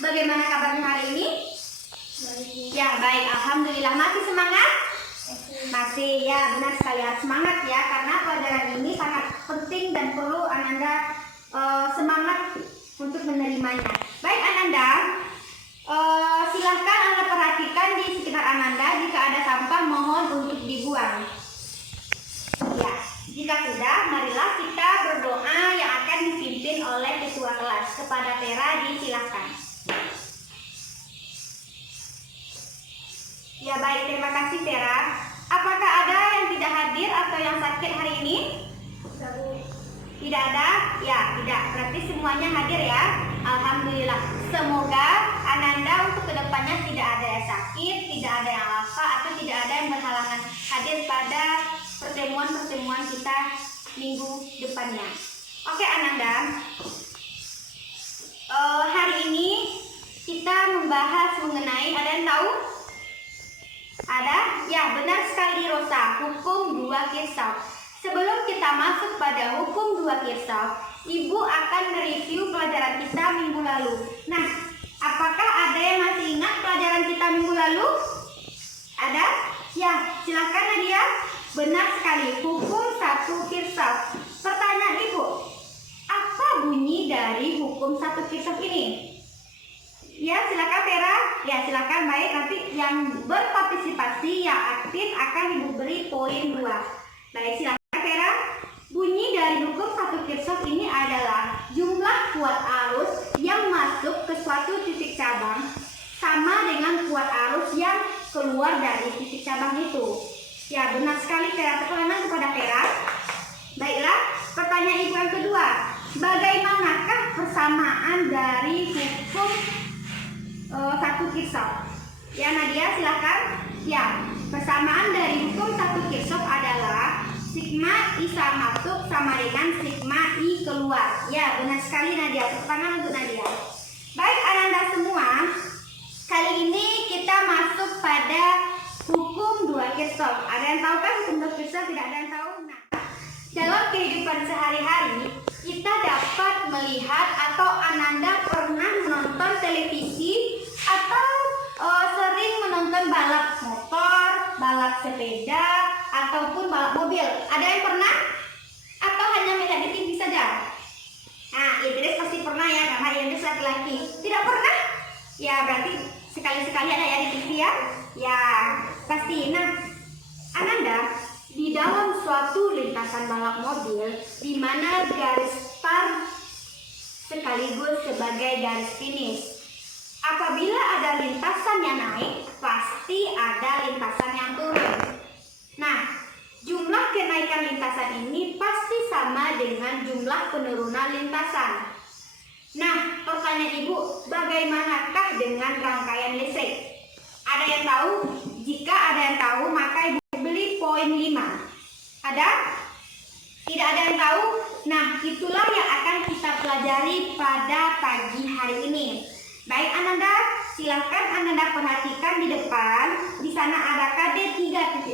bagaimana kabarnya hari ini? Ya, baik, alhamdulillah. Masih semangat? Masih, ya benar sekali, harus semangat ya, karena pelajaran ini sangat penting dan perlu Ananda semangat untuk menerimanya. Baik Ananda, silahkan Anda perhatikan di sekitar Ananda. Jika ada sampah, mohon untuk dibuang. Ya, jika sudah, marilah kita berdoa yang akan dipimpin oleh ketua kelas. Kepada Tera disilahkan. Ya baik, terima kasih Tera. Apakah ada yang tidak hadir atau yang sakit hari ini? Tidak ada? Ya, tidak. Berarti semuanya hadir ya. Alhamdulillah. Semoga Ananda untuk kedepannya tidak ada yang sakit, tidak ada yang lupa, atau tidak ada yang berhalangan hadir pada pertemuan-pertemuan kita minggu depannya. Oke Ananda, hari ini kita membahas mengenai, ada yang tahu? Ada? Ya, benar sekali Rosa, hukum 2 Kirchhoff. Sebelum kita masuk pada hukum 2 Kirchhoff, Ibu akan mereview pelajaran kita minggu lalu. Nah, apakah ada yang masih ingat pelajaran kita minggu lalu? Ada? Ya, silakan Nadia. Benar sekali, hukum 1 Kirchhoff. Pertanyaan Ibu, apa bunyi dari hukum 1 Kirchhoff ini? Ya, silakan Tera. Ya, silakan. Baik, nanti yang berpartisipasi, yang aktif akan Ibu beri poin 2. Baik, silakan Tera. Bunyi dari hukum 1 Kirchhoff ini adalah jumlah kuat arus yang masuk ke suatu titik cabang sama dengan kuat arus yang keluar dari titik cabang itu. Ya, benar sekali Tera. Tepuk tangan kepada Tera. Baiklah, pertanyaan Ibu yang kedua. Bagaimanakah persamaan dari hukum 1 Kirchhoff? Ya Nadia, silakan. Ya, persamaan dari hukum 1 Kirchhoff adalah sigma I masuk sama dengan sigma I keluar. Ya, benar sekali Nadia. Tepuk tangan untuk Nadia. Baik Ananda semua, kali ini kita masuk pada hukum 2 Kirchhoff. Ada yang tahu kan hukum 2 Kirchhoff? Tidak ada yang tahu. Nah, dalam kehidupan sehari-hari kita dapat melihat atau Ananda pernah menonton televisi atau sering menonton balap motor, balap sepeda, ataupun balap mobil. Ada yang pernah? Atau hanya melihat di TV saja? Nah, Idris pasti pernah ya, karena Idris laki-laki. Tidak pernah? Ya, berarti sekali-sekali ada ya di TV ya? Ya, pasti. Nah, Ananda, di dalam suatu lintasan balap mobil, di mana garis start sekaligus sebagai garis finish. Apabila ada lintasan yang naik, pasti ada lintasan yang turun. Nah, jumlah kenaikan lintasan ini pasti sama dengan jumlah penurunan lintasan. Nah, pertanyaan Ibu, bagaimanakah dengan rangkaian listrik? Ada yang tahu? Jika ada yang tahu, maka Ibu beli poin 5. Ada? Tidak ada yang tahu? Nah, itulah yang akan kita pelajari pada pagi hari ini. Baik Ananda, silahkan Ananda perhatikan di depan. Di sana ada KD 3.1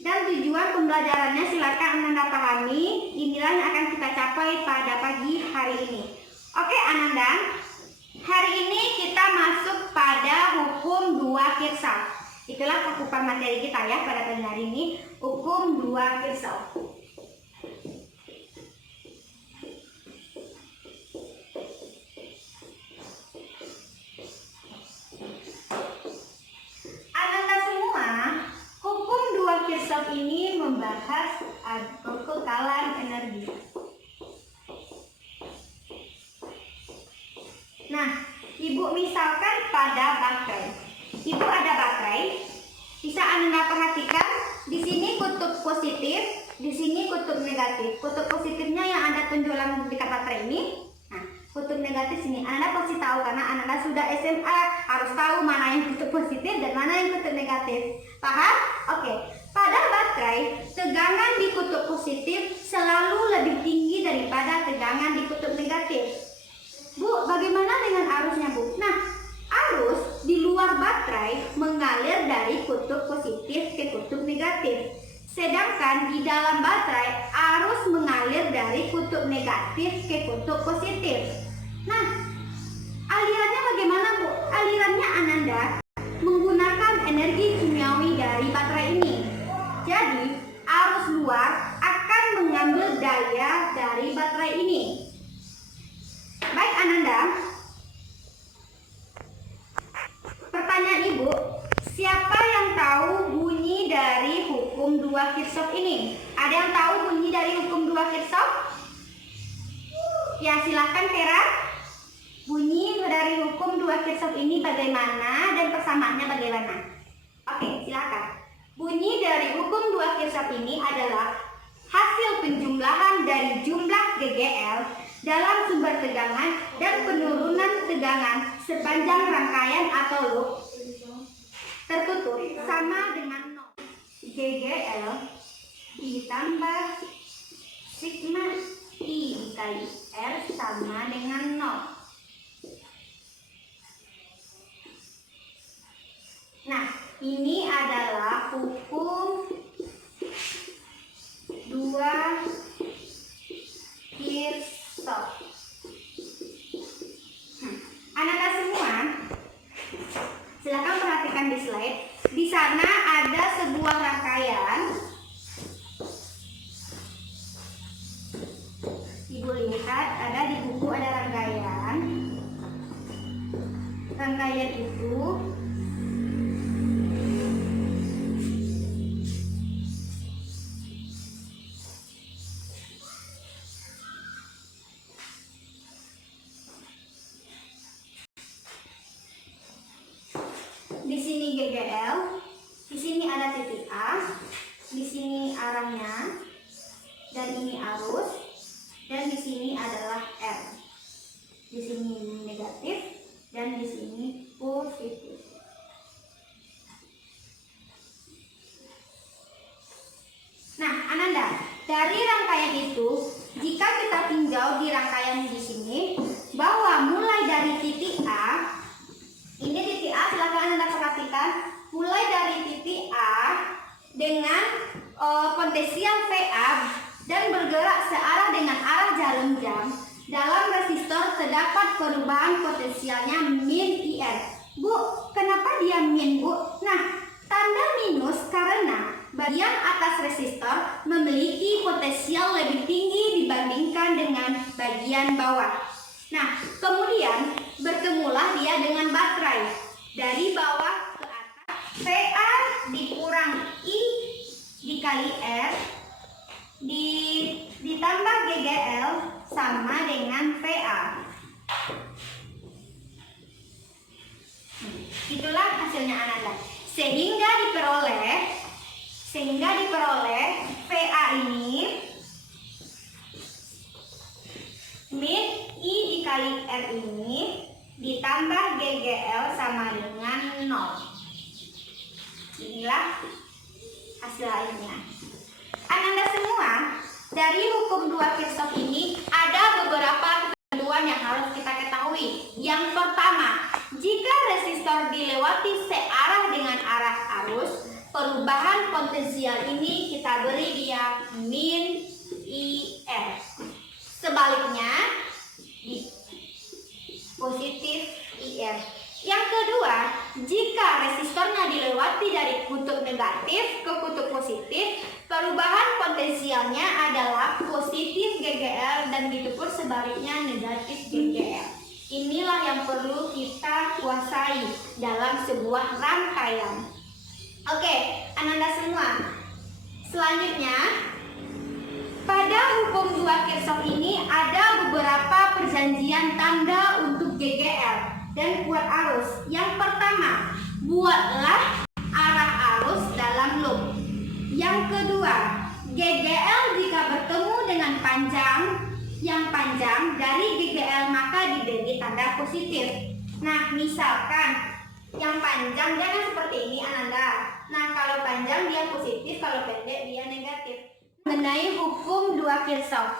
dan tujuan pembelajarannya silahkan Ananda pahami. Inilah yang akan kita capai pada pagi hari ini. Oke Ananda, hari ini kita masuk pada hukum 2 Kirchhoff. Itulah cakupan materi kita ya pada pagi hari ini, hukum 2 Kirchhoff. Kirchhoff ini membahas kekekalan energi. Nah, Ibu misalkan pada baterai. Ibu ada baterai. Bisa Anda perhatikan di sini kutub positif, di sini kutub negatif. Kutub positifnya yang ada tonjolan dekat baterai ini. Nah, kutub negatif sini. Anda pasti tahu karena Anda sudah SMA, harus tahu mana yang kutub positif dan mana yang kutub negatif. Paham? Oke. Pada baterai, tegangan di kutub positif selalu lebih tinggi daripada tegangan di kutub negatif. Bu, bagaimana dengan arusnya, Bu? Nah, arus di luar baterai mengalir dari kutub positif ke kutub negatif. Sedangkan di dalam baterai, arus mengalir dari kutub negatif ke kutub positif. Nah, alirannya Ananda menggunakan energi kimiawi dari baterai ini. Jadi, arus luar akan mengambil daya dari baterai ini. Baik Ananda, pertanyaan Ibu, siapa yang tahu bunyi dari hukum 2 Kirchhoff ini? Ada yang tahu bunyi dari hukum 2 Kirchhoff? Ya, silakan Vera. Bunyi dari hukum 2 Kirchhoff ini bagaimana dan persamaannya bagaimana? Oke, silakan. Bunyi dari hukum 2 Kirchhoff ini adalah hasil penjumlahan dari jumlah GGL dalam sumber tegangan dan penurunan tegangan sepanjang rangkaian atau loop tertutup sama dengan 0. GGL ditambah sigma I dikali R sama dengan 0. Nah, ini adalah hukum 2 Kirchhoff. Anak-anak semua, silakan perhatikan di slide. Di sana ada sebuah rangkaian. Ibu lihat, ada di buku ada rangkaian. Rangkaian itu di sini GGL, di sini ada titik A, di sini arahnya, dan ini arus, dan di sini adalah R. Di sini negatif, dan di sini positif. Nah, Ananda, dari rangkaian itu, jika kita tinjau di rangkaian di sini, bahwa mulai dari titik A, ini titik A, silakan Anda perhatikan. Mulai dari titik A dengan potensial VA dan bergerak searah dengan arah jarum jam. Dalam resistor terdapat perubahan potensialnya min IR. Bu, kenapa dia min, Bu? Nah, tanda minus karena bagian atas resistor memiliki potensial lebih tinggi dibandingkan dengan bagian bawah. Nah, kemudian bertemulah dia dengan baterai. Dari bawah ke atas, VA dikurang I dikali R ditambah GGL sama dengan VA. Itulah hasilnya Ananda. Sehingga diperoleh VA ini min I dikali R ini ditambah GGL sama dengan 0. Inilah hasil akhirnya. Ananda semua, dari hukum 2 Kirchhoff ini ada beberapa ketentuan yang harus kita ketahui. Yang pertama, jika resistor dilewati searah dengan arah arus, perubahan potensial ini kita beri dia min IR. Sebaliknya, positif IR. Yang kedua, jika resistornya dilewati dari kutub negatif ke kutub positif, perubahan potensialnya adalah positif GGL dan begitu pun sebaliknya negatif GGL. Inilah yang perlu kita kuasai dalam sebuah rangkaian. Oke, Ananda semua. Selanjutnya, pada hukum 2 Kirchhoff ini ada beberapa perjanjian tanda untuk GGL dan kuat arus. Yang pertama, buatlah arah arus dalam loop. Yang kedua, GGL jika bertemu dengan yang panjang dari GGL maka diberi tanda positif. Nah, misalkan yang panjang jangan seperti ini Ananda. Nah, kalau panjang dia positif, kalau pendek dia negatif. Mengenai hukum 2 Kirchhoff.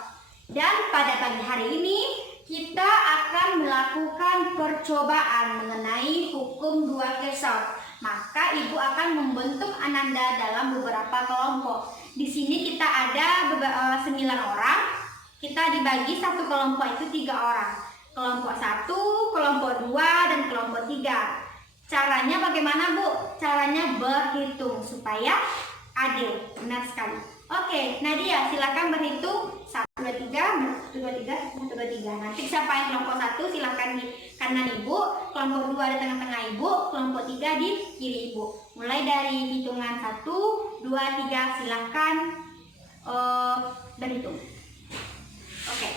Dan pada pagi hari ini kita akan melakukan percobaan mengenai hukum 2 Kirchhoff. Maka Ibu akan membentuk Ananda dalam beberapa kelompok. Di sini kita ada 9 orang. Kita dibagi satu kelompok itu 3 orang. kelompok 1, kelompok 2, dan kelompok 3. Caranya bagaimana, Bu? Caranya berhitung supaya adil. Benar sekali. Oke, Nadia silakan berhitung 1, 2, 3, 1, 2, 3, 1, 2, 3. Nanti siapa yang kelompok 1 silakan di kanan Ibu, kelompok 2 di tengah-tengah Ibu, kelompok 3 di kiri Ibu. Mulai dari hitungan 1, 2, 3 silakan berhitung. Oke.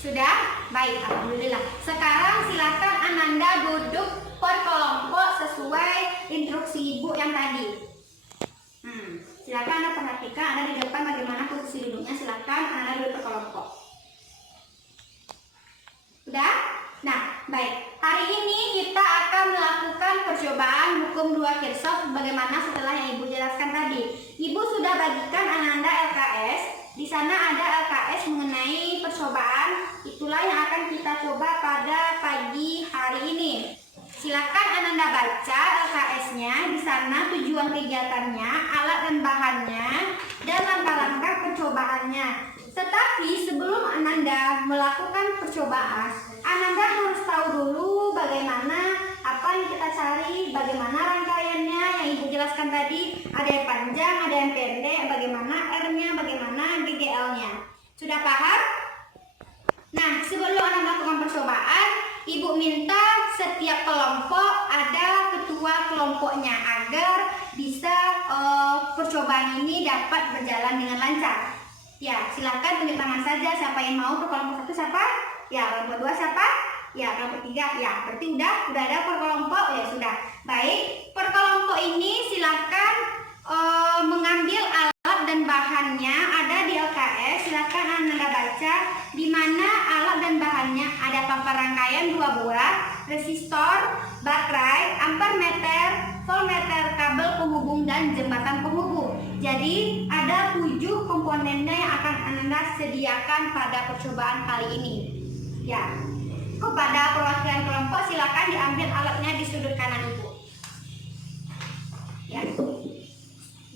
Sudah? Baik, alhamdulillah. Sekarang silakan Ananda duduk per kelompok sesuai instruksi Ibu yang tadi. Silakan Anda perhatikan, Anda di depan bagaimana posisi duduknya. Silakan Anda duduk per kelompok. Sudah? Nah, baik. Hari ini kita akan melakukan percobaan hukum 2 Kirchhoff bagaimana setelah yang Ibu jelaskan tadi. Ibu sudah bagikan Ananda LKS. Di sana ada LKS mengenai percobaan. Itulah yang akan kita coba pada pagi hari ini. Silakan Ananda baca LKS-nya. Di sana tujuan kegiatannya, alat dan bahannya, dan langkah-langkah percobaannya. Tetapi sebelum Ananda melakukan percobaan, Ananda harus tahu dulu bagaimana apa yang kita cari, bagaimana rangkaiannya yang Ibu jelaskan tadi. Ada yang panjang, ada yang pendek, bagaimana R-nya, bagaimana GGL-nya. Sudah paham? Nah, sebelum Anda melakukan percobaan, Ibu minta setiap kelompok ada ketua kelompoknya agar bisa percobaan ini dapat berjalan dengan lancar. Ya, silakan tunjuk tangan saja siapa yang mau ke kelompok 1 siapa? Ya, kelompok 2 siapa? Ya, kelompok 3. Ya, berarti udah ada per kelompok. Ya, sudah. Baik, per kelompok ini silakan mengambil alat dan bahannya ada di LKS. Silakan Anda baca di mana alat dan bahannya ada papan rangkaian 2 buah, resistor, baterai, ampermeter, voltmeter, kabel penghubung dan jembatan penghubung. Jadi ada 7 komponennya yang akan Anda sediakan pada percobaan kali ini. Ya, kepada perwakilan kelompok silakan diambil alatnya di sudut kanan Ibu. Ya.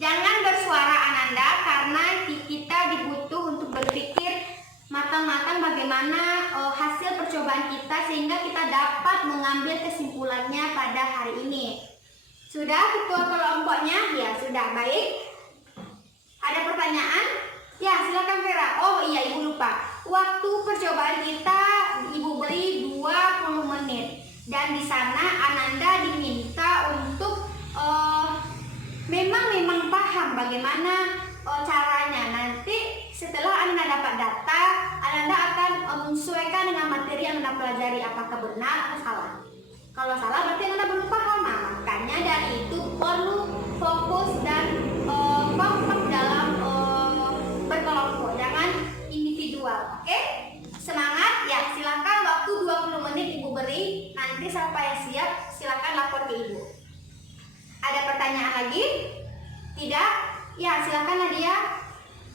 Jangan bersuara Ananda karena kita dibutuh untuk berpikir matang-matang bagaimana hasil percobaan kita sehingga kita dapat mengambil kesimpulannya pada hari ini. Sudah ketua kelompoknya? Ya, sudah. Baik. Ada pertanyaan? Ya, silakan Vera. Oh iya, Ibu lupa. Waktu percobaan kita Ibu beri 20 menit. Dan di sana Ananda diminta untuk memang paham bagaimana caranya. Nanti setelah Anda dapat data, Anda akan menyesuaikan dengan materi yang Anda pelajari apakah benar atau salah. Kalau salah berarti Anda belum paham. Nah, makanya dari itu perlu fokus dan kompak dalam berkelompok, jangan individual. Oke? Semangat ya, silakan waktu 20 menit Ibu beri. Nanti siapa yang siap silakan lapor ke Ibu. Ada pertanyaan lagi? Tidak? Ya, silakan Nadia.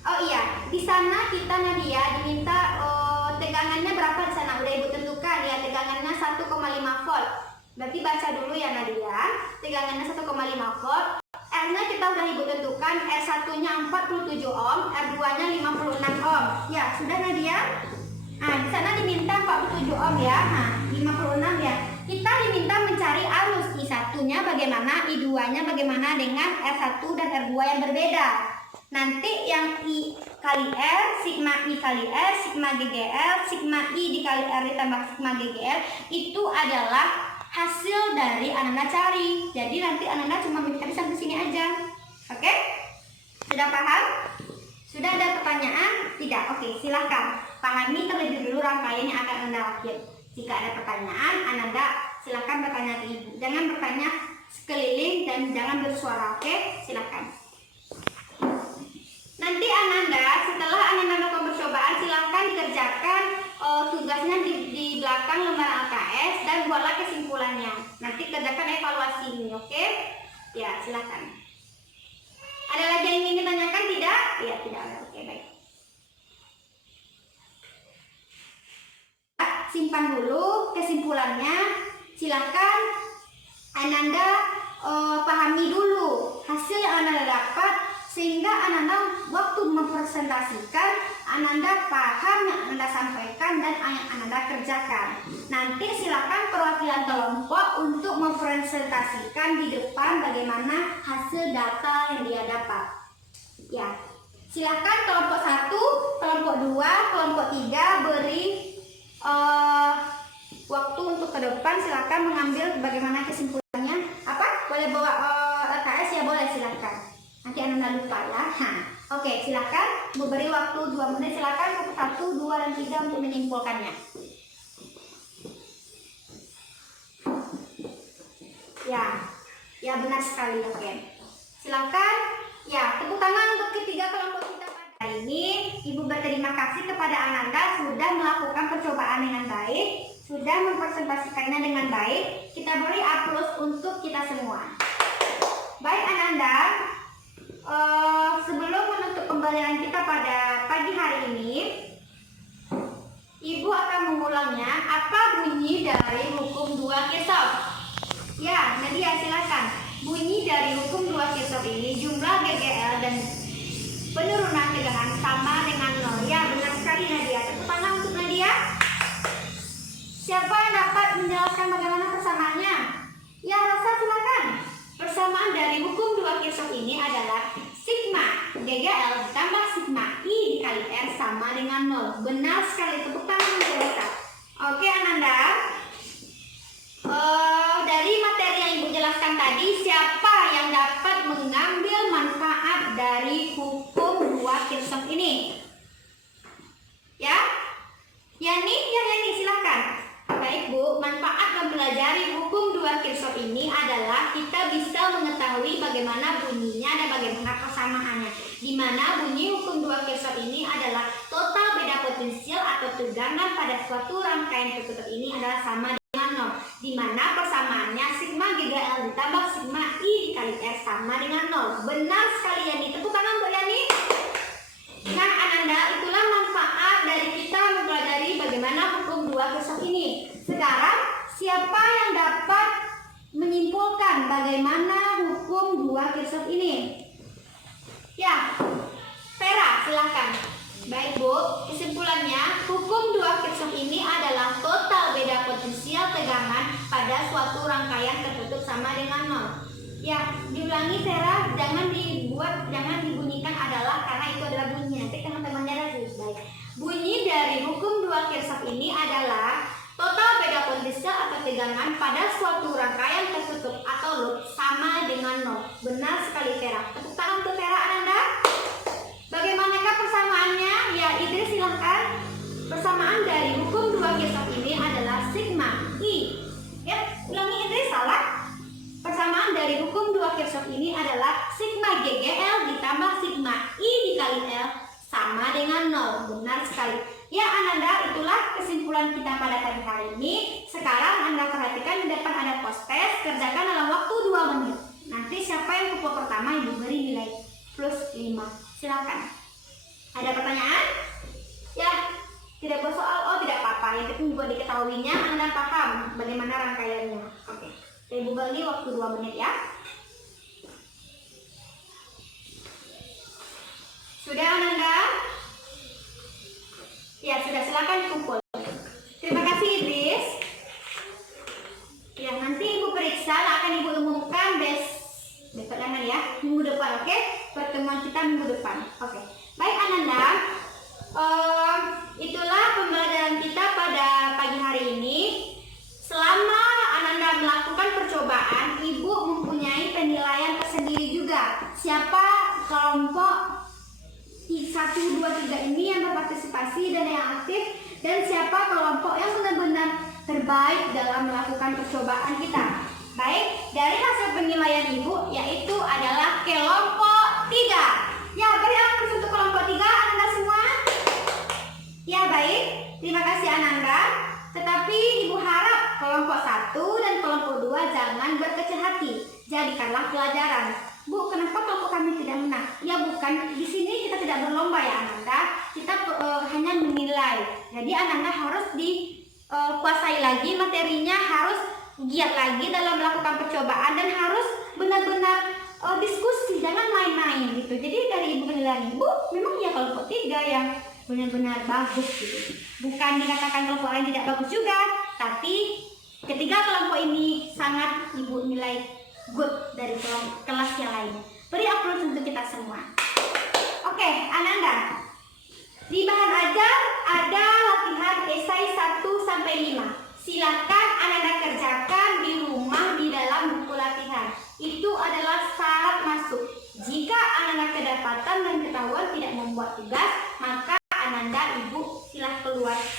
Oh iya, di sana kita Nadia diminta tegangannya berapa di sana? Udah Ibu tentukan ya, tegangannya 1,5 volt. Berarti baca dulu ya Nadia. Tegangannya 1,5 volt. R-nya kita udah Ibu tentukan, R1-nya 47 ohm, R2-nya 56 ohm. Ya, sudah Nadia? Nah, di sana diminta 47 ohm ya. Nah, 56 ya. Kita diminta mencari arus I1-nya bagaimana, I2-nya bagaimana dengan R1 dan R2 yang berbeda. Nanti yang I kali R, sigma I kali R, sigma GGL, sigma I dikali R ditambah sigma GGL itu adalah hasil dari Ananda cari. Jadi nanti Ananda cuma mencari sampai sini aja. Oke? Sudah paham? Sudah ada pertanyaan? Tidak? Oke, silakan. Pahami terlebih dulu rangkaian yang akan Anda lakukan. Jika ada pertanyaan, Ananda silakan bertanya ke Ibu. Jangan bertanya sekeliling dan jangan bersuara. Oke? Silakan. Nanti Ananda setelah Ananda melakukan percobaan silakan dikerjakan tugasnya di belakang lembaran LKS dan buatlah kesimpulannya. Nanti kerjakan evaluasi ini, oke? Ya, silakan. Ada lagi yang ingin ditanyakan? Tidak? Ya, tidak ada. Oke, baik. Simpan dulu kesimpulannya. Silakan Ananda pahami dulu hasil yang Ananda dapat sehingga Ananda waktu mempresentasikan Ananda paham yang Ananda sampaikan dan yang Ananda kerjakan. Nanti silakan perwakilan kelompok untuk mempresentasikan di depan bagaimana hasil data yang dia dapat. Ya, silakan kelompok 1, kelompok 2, kelompok 3 beri waktu untuk ke depan. Silakan mengambil bagaimana kesimpulannya. Apa? Boleh bawa LKS ya, boleh silakan. Nanti Ananda lupa ya. Oke, silakan memberi waktu 2 menit. Silakan 1, 2, dan 3 untuk menyimpulkannya. Ya benar sekali. Oke, silakan. Ya, tepuk tangan untuk ketiga kelompok kita pada hari ini. Ibu berterima kasih kepada Ananda sudah melakukan percobaan dengan baik, sudah mempresentasikannya dengan baik. Kita beri aplaus untuk kita semua. Baik Ananda, sebelum menutup pembelajaran kita pada pagi hari ini, Ibu akan mengulangnya. Apa bunyi dari hukum 2 Kirchhoff? Ya, Nadia silakan. Bunyi dari hukum 2 Kirchhoff ini, jumlah GGL dan penurunan tegangan sama dengan 0. Ya, benar sekali Nadia. Tepuk tangan untuk Nadia. Siapa yang dapat menjelaskan bagaimana persamaannya? Ya, Rosa silakan. Persamaan dari hukum 2 Kirchhoff ini adalah sigma GGL ditambah sigma I dikali R sama dengan 0. Benar sekali. Tepuk tangan untuk Rosa. Oke Ananda. Dari materi yang Ibu jelaskan tadi, siapa yang dapat mengambil manfaat dari hukum 2 Kirchhoff ini? Ya? Yani silakan. Baik Bu, manfaat mempelajari hukum 2 Kirchhoff ini adalah kita bisa mengetahui bagaimana bunyinya dan bagaimana persamaannya. Di mana bunyi hukum 2 Kirchhoff ini adalah total beda potensial atau tegangan pada suatu rangkaian tertutup ini adalah sama dengan 0. Di mana persamaannya sigma GGL ditambah sigma I dikali R sama dengan 0. Benar sekali Yani. Tepuk tangan buat Yani. Nah Ananda, itulah manfaat dari kita mempelajari bagaimana hukum 2 Kirchhoff ini. Sekarang siapa yang dapat menyimpulkan bagaimana hukum 2 Kirchhoff ini? Ya, Vera silakan. Baik Bu, kesimpulannya hukum 2 Kirchhoff ini adalah total beda potensial tegangan pada suatu rangkaian tertutup sama dengan 0. Ya, diulangi Vera, jangan dibunyikan adalah, karena itu adalah bunyi. Nanti teman-teman nyadar baik. Bunyi dari hukum 2 Kirchhoff ini adalah total beda potensial atau tegangan pada suatu rangkaian tertutup atau loop sama dengan 0. Benar sekali Vera. Tepuk tangan untuk Vera Ananda. Bagaimanakah persamaannya? Ya, Idris silahkan. Persamaan dari hukum 2 Kirchhoff ini adalah sigma I. Ya, ulangi Idris, salah. Persamaan dari hukum 2 Kirchhoff ini adalah sigma GGL ditambah sigma I dikali L sama dengan 0. Benar sekali. Ya Ananda, itulah kesimpulan kita pada pagi hari ini. Sekarang Anda perhatikan di depan ada post test. Kerjakan dalam waktu 2 menit. Nanti siapa yang kumpul pertama Ibu beri nilai plus 5. Silakan. Ada pertanyaan? Ya, tidak bersoal. Oh, tidak apa-apa. Yang penting buat diketahuinya Anda paham bagaimana rangkaiannya. Oke. Ibu beri waktu 2 menit ya. Sudah Ananda? Ya, sudah, silakan kumpul. Terima kasih Idris. Ya, nanti Ibu periksa akan Ibu umumkan besok jangan ya, minggu depan, oke? Pertemuan kita minggu depan. Oke. Baik Ananda, itulah pembelajaran kita pada pagi hari ini. Selama Ananda melakukan percobaan, Ibu mempunyai penilaian tersendiri juga. Siapa kelompok 1, 2, 3 ini yang berpartisipasi dan yang aktif, dan siapa kelompok yang benar-benar terbaik dalam melakukan percobaan kita. Baik, dari hasil penilaian Ibu yaitu adalah kelompok 3. Ya, beri aplaus untuk kelompok 3 Ananda semua. Ya, baik. Terima kasih Ananda. Tetapi Ibu harap kelompok 1 dan kelompok 2 jangan berkecil hati. Jadikanlah pelajaran. Bu, kenapa kelompok kami tidak menang? Ya bukan, di sini kita tidak berlomba ya Ananda. Kita hanya menilai. Jadi Ananda harus dikuasai lagi materinya, harus giat lagi dalam melakukan percobaan dan harus benar-benar diskusi, jangan main-main gitu. Jadi dari Ibu penilaian Ibu, memang ya kelompok 3 yang benar-benar bagus gitu. Bukan dikatakan kelompok lain tidak bagus juga, tapi ketiga kelompok ini sangat Ibu nilai good dari kelas yang lain. Beri aplaus untuk kita semua. Oke, Ananda. Di bahan ajar ada latihan esai 1-5. Silakan Ananda kerjakan di rumah di dalam buku latihan. Itu adalah syarat masuk. Jika Ananda kedapatan dan ketahuan tidak membuat tugas, maka Ananda Ibu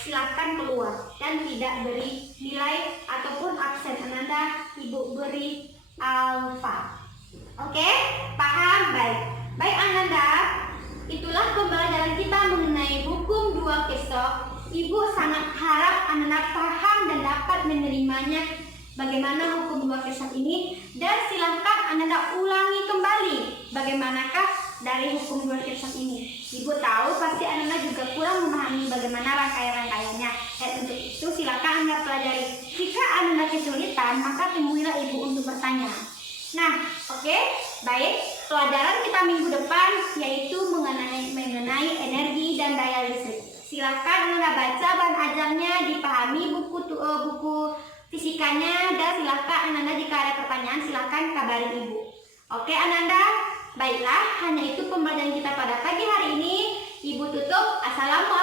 silakan keluar dan tidak beri nilai ataupun absen. Ananda Ibu beri alfa. Oke, paham? Baik Ananda. Itulah pembelajaran kita mengenai hukum 2 kesok. Ibu sangat harap Ananda paham dan dapat menerimanya bagaimana hukum 2 kesok ini, dan silahkan Ananda ulangi kembali bagaimanakah dari hukum 2 kesok ini. Ibu tahu pasti Ananda juga kurang memahami bagaimana rangkaian-rangkaiannya, dan untuk itu silahkan Anda pelajari. Jika Ananda kesulitan, maka temuilah Ibu untuk bertanya. Nah, oke, baik. Pelajaran kita minggu depan yaitu mengenai energi dan daya listrik. Silakan Anda baca bahan ajarnya, dipahami buku fisikanya, dan silakan Ananda jika ada pertanyaan silakan kabarin Ibu. Oke Ananda, baiklah, hanya itu pembelajaran kita pada pagi hari ini. Ibu tutup. Assalamualaikum.